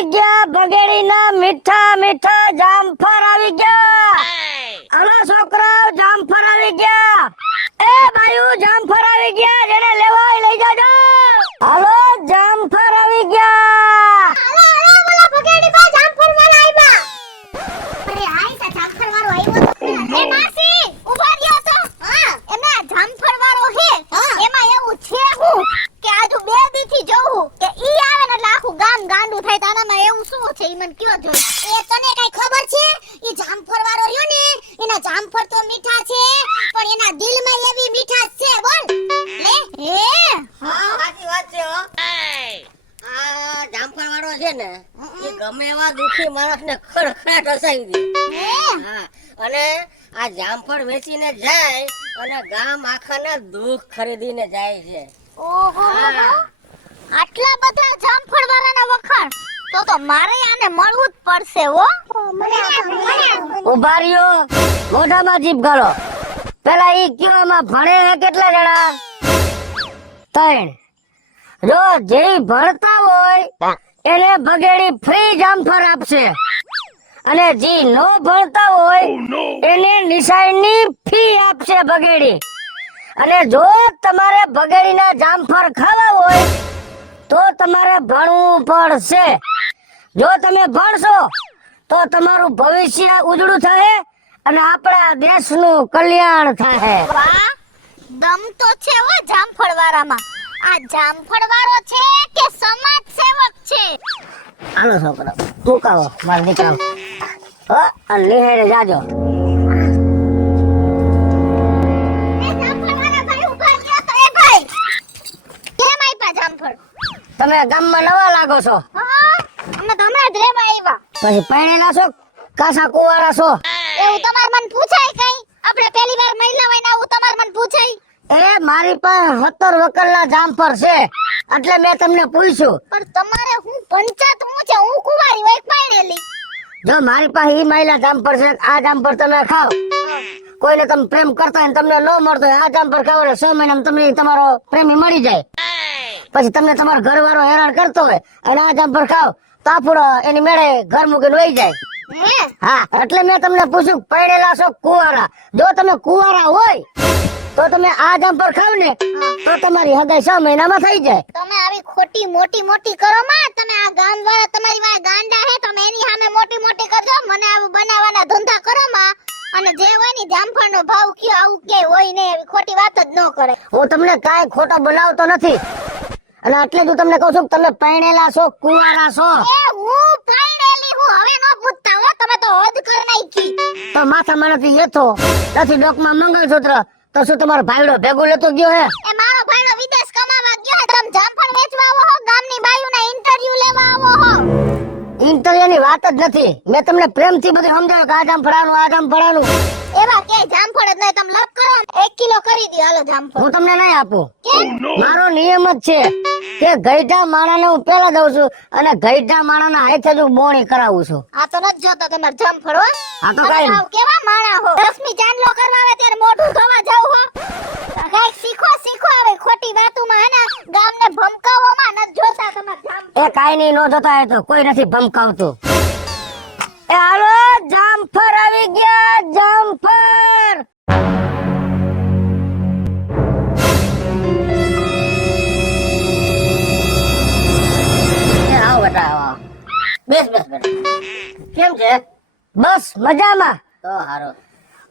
આવી ગયા બગેડીના મીઠા મીઠા જામફળ આવી ગયા. આલા છોકરાઓ જામફળ આવી ગયા. એ ભાઈઓ જામફળ આવી ગયા, જેને લેવા હોય લઈ જાજો. હાલો જામફળ આવી ગયા. હાલો બોલા બગેડી માં જામફળ વાળા આવ્યા. અરે આઈ સા જામફળ વાળો આવ્યો તો. એ માસી ઉભા રહ્યો તો. હા એમાં જામફળ વાળો હે. એમાં એવું છે હું કે આજુ બે દી થી જોઉં કે ઈ આવે ને એટલે આખું ગામ ગાંડું થાય. તાનામાં એવું શું છે ઈ મને કયો જો. એ તને કઈ ખબર છે? ઈ જામફળ વાળો રહ્યો ને એના જામફળ તો મીઠા છે પણ એના દિલમાં એવી મીઠાશ છે બોલ. લે હે હા સાચી વાત છે હો. આ જામફળ વાળો છે ને એ ગમે એવા દુખી માણસને ખડખડાટ હસાવી દે. હા અને આ જામફળ વેચીને જાય અને ગામ આખાના દુઃખ ખરીદીને જાય છે. ઓહો આટલા બધા જામફળ વાળાના વખાણ તો મારે આને મળવું જ પડશે હો. ઉભા રહ્યો, મોઢામાં જીભ ગાળો. પેલા ઈ કયો એમાં ભણે હે કેટલા જણા? 3. જો જે ભણતા હોય એને બગેડી ફ્રી જામફળ આપશે અને જે નો ભણતા હોય એને નિશાળની ફી આપશે બગેડી. અને જો તમારે બગેડીના જામફળ ખાવા હોય તો તમારે ભણવું પડશે. જો તમે ભણશો તો તમારું ભવિષ્ય ઉજળું થાય અને આપણા દેશનું કલ્યાણ થાય. વાહ દમ તો છે હો જામફળ વાળામાં. આ જામફળ વાળો છે કે સમાજ સેવક છે? આનો છોકરો મુકાવો માર દીકરા હો અને નિહાળે જાજો. એ જામફળ વાળા ભાઈ ઉભા રહ્યો તો. એ ભાઈ કેમ આપ્યા જામફળ? તમે ગામમાં નવા લાગો છો, હા અમે તો હમણાં જ રેવા આવ્યા. પછી પરણેલા છો કાસા કુંવારા છો? એવું તમાર મન પૂછાય કઈ? આપણે પહેલી વાર મહિલા હોય ને આવું તમાર મન પૂછાય? એ મારી પાસે 17 વકલના જામફળ છે એટલે મેં તમને પૂછ્યું. પણ તમારે હું પંચાયત હું છે, હું કુંવારી હોય પરણેલી. જો મારી પાસે ઈ માયલા જામફળ છે, આ જામફળ તમે ખાઓ. કોઈને તમે પ્રેમ કરતા હોય તમને ન મળતો હોય આ જામફળ ખાઓ એટલે 6 મહિનામાં તમને તમારો પ્રેમી મળી જાય. પછી તમને તમારો ઘરવાળો હેરાન કરતો હોય અને આ જામફળ ખાઓ તો આપણો એની મેળે ઘર મૂકીને વહી જાય. હા એટલે મેં તમને પૂછ્યું પરણેલા છો કુંવારા? જો તમે કુંવારા હોય તો તમે આ જામફળ ખાવ ને તો તમારી હગાઈ 6 મહિનામાં થઈ જાય. તમે આવી ખોટી મોટી કરો માં. તમે આ ગામ વાળા તમારી વાય ગાંડા હે. તમે એની સામે મોટી કરજો. મને આવું બનાવવાના ધંધા કરો માં. અને જે હોય ને જામફળનો ભાવ કયો આવું કે હોય ને એવી ખોટી વાત જ ન કરે. હું તમને કાંઈ ખોટો બનાવતો નથી અને એટલે જ હું તમને કહું છું કે તમે પરણેલા છો કુંવારા છો? એ હું પરણેલી હું. હવે ન પૂછતા હો. તમે તો હદ કર નાખી. તો માથામાં નથી લેતો નથી ડોકમાં મંગળસૂત્ર તો શું તમારો ભાઈડો ભેગો લેતો ગયો હે? એ મારો ભાઈનો વિદેશ કમાવા ગયો. તમે જામફળ વેચવા આવો હો? ગામની બાયુના ઇન્ટરવ્યુ લેવા આવો હો? ઇન્ટરવ્યુની વાત જ નથી. મેં તમને પ્રેમથી બધું સમજાવ્યું કે આ જામફળાનું એવા કે જામફળ જ નહીં. તમે લપ કરો 1 કિલો કરી દો. હાલો જામફળ. હું તમને નહીં આપું. કેમ? મારો નિયમ જ છે કે ગઈઢા માણાને હું પેલા દઉં છું અને ગઈઢા માણાના હાથે જ હું બોણી કરાવું છું. આ તો નથી જોતા તમાર જામફળ હો. આ તો તમે કાંઈ આવ કેવા માણા હો. 10મી ચાંદલો કરવા આવે ત્યારે મોઢું ધોવા જાવ હો. કાંઈક શીખો હવે ખોટી વાતોમાં હે ને ગામને ભમકાવવામાં નથી જોતા તમાર જામફળ. એ કાંઈ નહીં નો જોતા હોય તો કોઈ નથી ભમકાવતું. એ હાલો જામફળ આવી ગયા જામફળ. એ આવો બેટા આવો. બેસ કેમ છે? બસ મજામાં. તો હારો.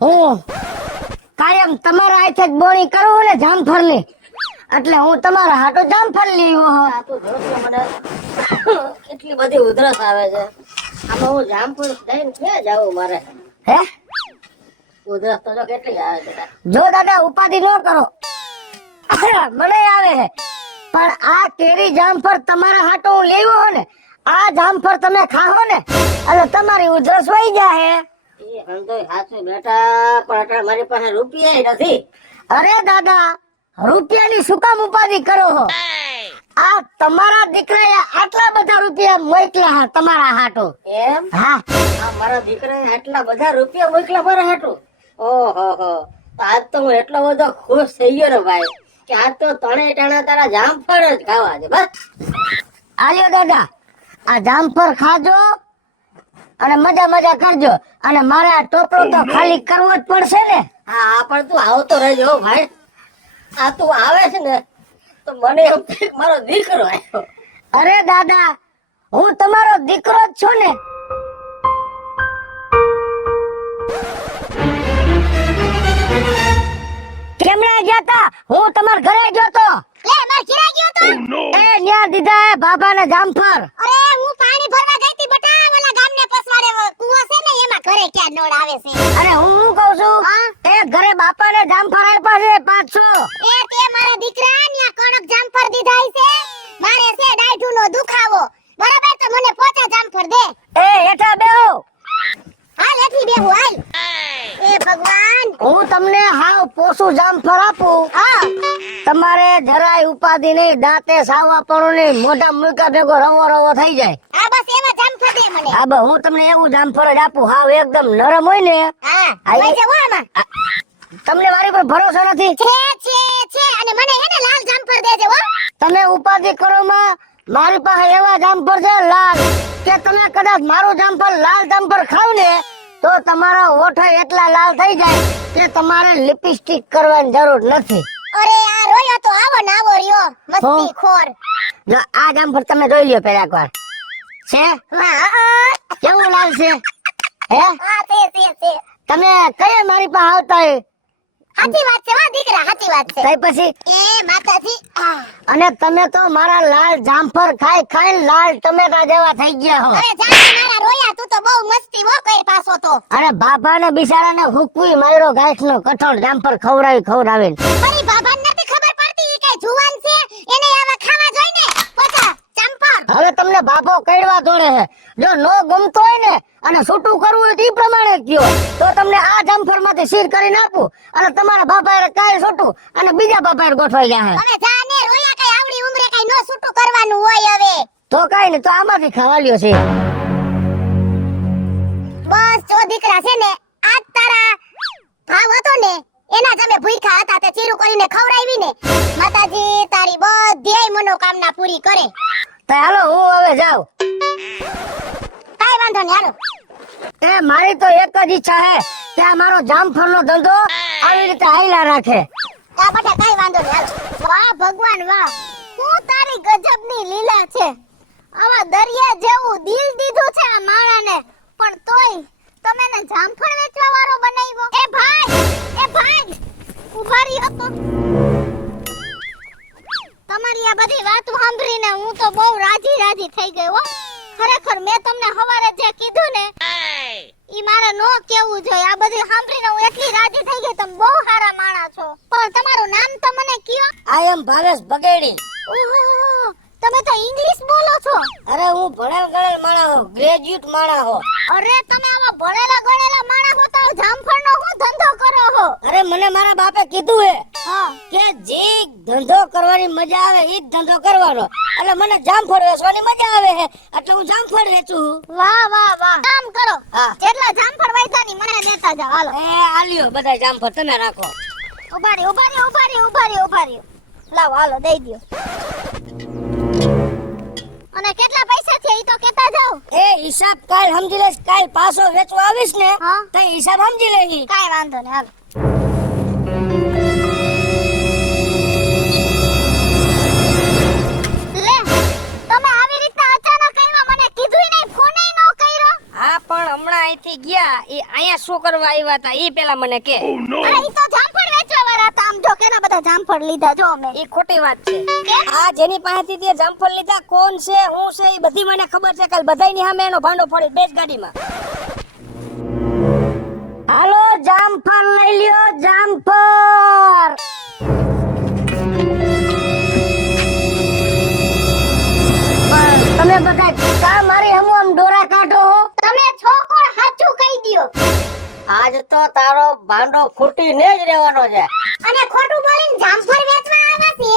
હું કાયમ તમારા હાથે જ બોણી કરું ને જામફળની એટલે હું તમારા હાટો જામફળ લીધો હો. આ તો જોશો મને કેટલી બધી ઉધરસ આવે છે. આમાં હું જામફળ લઈને ક્યાં જાઉં મારે? હે ઉધરસ તો જો કેટલી આવે છે. જો દાદા ઉપાધિ ન કરો મને આવે હે પણ આ કેરી જામફળ તમારા હાટો હું લેવો હો ને આ જામફળ તમે ખાઓ ને એટલે તમારી ઉધરસ વહી જાય. એ હંધોય હાચું બેટા પણ અત્યારે મારી પાસે રૂપિયા નથી. અરે દાદા રૂપિયાની શું કામ ઉપાધિ કરો છો? આ તમારા દીકરાએ આટલા બધા રૂપિયા મોકલ્યા તમારા હાટો. એમ? હા આ મારા દીકરાએ આટલા બધા રૂપિયા મોકલ્યા મારા હાટુ. ઓહો તો આજ તો હું એટલો બધો ખુશ થઈ ગયો ને ભાઈ કે આજ તો તણે ટાણા તારા જામફળ જ ખાવા છે બસ. આલ્યો દાદા આ જામફળ ખાજો અને મજા મજા કરજો. અને મારે આ ટોપલો તો ખાલી કરવો જ પડશે ને. હા પણ તું આવતો રહેજો હો ભાઈ. આ તું આવે છે ને તો મને એમ થાય કે મારો દીકરો આવ્યો. અરે દાદા, હું તમારો દીકરો જ છું ને. કેમણા ગયા તા? હું તમારા ઘરે ગયો તો. લે માર ઘરે ગયો તો. એ ન્યા દીધા હે બાબાને જામફળ. અરે હું પાણી ભરવા ગઈ હતી બટા, ઓલા ગામને પસવાડે કુવો છે ને એમાં ઘરે ક્યાં નળ આવે છે. અરે હું કહું છું, એ ઘરે બાપાને જામફળ આપ્યા છે 500. એ તે મારા દીકરા ન્યા કણક જામફળ દીધા છે. મારે છે ડાઢુનો દુખાવો. બરાબર તો મને પોચા જામફળ દે. એ હેઠા બેહો. હાલ એથી બેહું હાલ. એ ભગવાન, હું તમને હાવ પોસું જામફળ આપું. હા તમારે જરાય ઉપાધિ નહીં, દાંતે સાવા પણ નહીં, મોઢા મૂકા ભેગો રવો રવો થઈ જાય. આ બસ એવા જામફળ દે મને. હા બસ હું તમને એવું જામફળ જ આપું, હાવ એકદમ નરમ હોય ને. હા લઈ જાવ આમાં. તમને મારી પર ભરોસો નથી? છે અને મને હે ને લાલ જામફળ દેજે હો. તમે ઉપાધિ કરો માં, મારી પાસે એવા જામફળ છે લાલ, કે તમે કદાચ મારું જામફળ લાલ જામફળ ખાવ ને તો તમારા ઓઠા એટલા લાલ થઈ જાય કે તમારે લિપસ્ટિક કરવાની જરૂર નથી. અરે આ રોયો તો આવો ને આવો રહ્યો મસ્તી ખોર. જો આ જામફળ તમે જોઈ લ્યો પેલા એકવાર. છે હા કેવું લાલ છે? હે હા છે તમે કઈ મારી પાસે આવતા હે? સાચી વાત છે વાહ દીકરા, સાચી વાત છે. તઈ પછી એ માતાજી અને તમે તો મારા લાલ જામફળ ખાઈ ખાઈ લાલ ટમેટા જેવા થઈ ગયા હો. હવે જા મારા રોયા, તું તો બહુ મસ્તી હો કઈ પાછો તો. અરે બાપાને બિચારાને હુકવી માર્યો ઘાસનો કઠોળ જામફળ ખવડાવીને. મારી બાબાને નથી ખબર પડતી ઈ કઈ જુવાન છે, એને આવા ખાવા જોઈ ને પોચા જામફળ. હવે તમને બાપો કડવા દોડે છે. જો નો ગમતો હોય ને અને છૂટું કરવું હોય તો ઈ પ્રમાણે જ કયો, તો તમને આ જામફળ માંથી શીર કરીને આપું અને તમારા બાપા કાંઈ છૂટું અને બીજા બાપા ગોઠવાઈ જાય. તમે જા ને રોયા, કઈ આવડી ઉંમરે કઈ નો છૂટું કરવાનું હોય હવે. તો કાઈ ને તો આમાંથી ખાવા લ્યો છે. બસ જો દીકરા છે ને આજ તારા ભાવ હતો ને એના જ અમે ભૂખ્યા હતા તે ચીરું કરીને ખવડાવી ને. માતાજી તારી બધી મનોકામના પૂરી કરે. તો હાલો હું હવે જાઉં. કાઈ વાંધો નહીં હાલો. એ મારી તો એક જ ઈચ્છા હે કે આ મારો જામફળનો ધંધો આવી રીતે હાઈલા રાખે. આ બટા કાઈ વાંધો નહીં હાલો. વાહ ભગવાન વાહ, હું તારી ગજબની લીલા છે. આવા દરિયા જેવું દિલ દીધું છે આ માણાને, પણ તોય તમે ને જામફળ વેચવા વાળો બનાવ્યો. એ ભાઈ ઉભા રહ્યો તો. તમારી આ બધી વાતો સાંભળીને હું તો બહુ રાજી થઈ ગઈ હો. ખરેખર મેં તમને હવારે જે કીધું ને ઈ મારે નો કેવું જોઈએ. આ બધી સાંભળીને હું એટલી રાજી થઈ ગઈ. તમે બહુ સારા માણસ છો, પણ તમારું નામ તો મને કયો. આઈ એમ ભાવેશ બગેડી. ઓહો, તમે તો ઇંગ્લિશ બોલો છો. અરે હું ભણેલ ગણેલ માણા હો, ગ્રેજ્યુએટ માણા હો. અરે તમે આવા ભણેલા ગણેલા માણસ હો તો જામફળનો શું ધંધો કરો છો? અરે મને મારા બાપે કીધું હે હા કે જે ધંધો કરવાની મજા આવે ઈ જ ધંધો કરવાનો. એટલે મને જામફળ વેચવાની મજા આવે છે એટલે હું જામફળ વેચું. વાહ કામ કરો. હા. જેટલા જામફળ વાયદાની મને દેતા જાવ હાલો. એ આલ્યો બધા જામફળ તમે રાખો. ઉભા રહ્યો. લાવો હાલો દઈ દ્યો. અને કેટલા પૈસા છે ઈ તો કેતા જાવ. એ હિસાબ કાલ સમજી લઈશ, કાલ પાછો વેચવા આવીશ ને હા. તો હિસાબ સમજી લેહી. કાઈ વાંધો નહીં હાલો. લે તમે આવી રીતના અચાનક આવ્યા, મને કીધુંય નહીં, ફોનય નો કર્યો. હા પણ હમણાં અહીંથી ગયા એ અહીંયા શું કરવા આવ્યા હતા ઈ પેલા મને કે. અરે ઈ તો જામફળ વેચવા વાળા હતા. આમ જો કેના બધા જામફળ લીધા જો અમે. એ ખોટી વાત છે. કેમ? આ જેની પાસેથી તે જામફળ લીધા કોણ છે હું છે એ બધી મને ખબર છે. કાલ બધાયની સામે એનો ભાંડો ફોડી બેસ ગાડીમાં. હાલો જામફળ લઈ લ્યો જામફળ. પણ તમે બધા કા મારી હમુ આમ ડોરા કાઢો હો? તમે છો કોણ સાચું કહી દ્યો. આજ તો તારો ભાંડો ફૂટીને જ રહેવાનો છે. અને ખોટું બોલીને જામફળ વેચવા આવ્યા છે.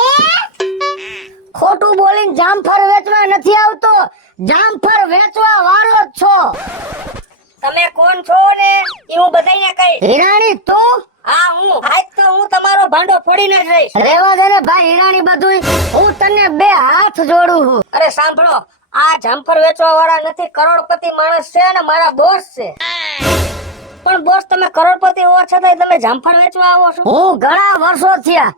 ખોટું બોલીને જામફળ વેચવા નથી આવતો, જામફળ વેચવા વાળો જ છો. તમે કોણ છો ને એ હું બધાઈને કહી. હિરાણી તું? હા હું. આજ તો હું તમારો ભાંડો ફોડીને જ રહીશ. રેવા દે ને ભાઈ હિરાણી બધુંય. હું તને બે હાથ જોડું છું. અરે સાંભળો, આ જામફળ વેચવા વાળા નથી, કરોડપતિ માણસ છે અને મારા બોસ છે. પણ બોસ, તમે કરોડપતિ હોવા છતાંય તમે જામફળ વેચવા આવો છો? હું ઘણા વર્ષો થયા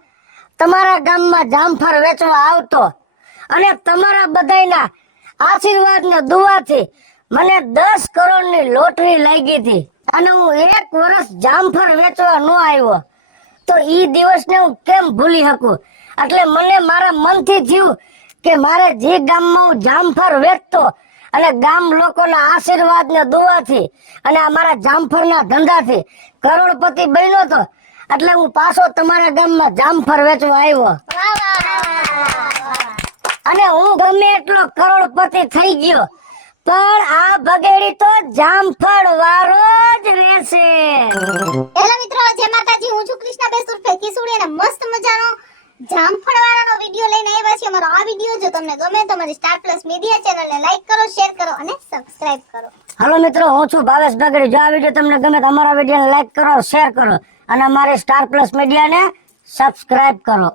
તમારા ગામમાં જામફળ વેચવા આવતો અને તમારા બધાયના આશીર્વાદ ને દુઆથી મને 10 કરોડની લોટરી લાગી હતી અને હું 1 વર્ષ જામફળ વેચવા ન આવ્યો તો ઈ દિવસને હું કેમ ભૂલી શકું. એટલે મને મારા મનથી થયું કે મારે જે ગામમાં હું જામફળ વેચતો અને ગામ લોકોના આશીર્વાદ ને દુઆથી અને અમારા જામફળના ધંધાથી કરોડપતિ બન્યો તો એટલે હું પાછો તમારા ગામમાં જામફળ વેચવા આવ્યો અને હું ગમે એટલો કરોડપતિ થઈ ગયો પણ આ બગેડી તો જામફળ વાળો જ રહેશે. હેલો મિત્રો, જય માતાજી. હું છું કૃષ્ણાબેન સુરફે કિસુડી અને મસ્ત મજાનો જામફળ વાળાનો વિડિયો લઈને આવ્યા છીએ. અમારો આ વિડિયો જો તમને ગમે તો મારી સ્ટાર પ્લસ મીડિયા ચેનલને લાઈક કરો, શેર કરો અને સબસ્ક્રાઇબ કરો. હાલો મિત્રો, હું છું ભાવેશ બગડી. જો આ વિડિયો તમને ગમે તો અમારા વિડિયોને લાઈક કરો, શેર કરો અને અમારી સ્ટાર પ્લસ મીડિયાને સબસ્ક્રાઇબ કરો.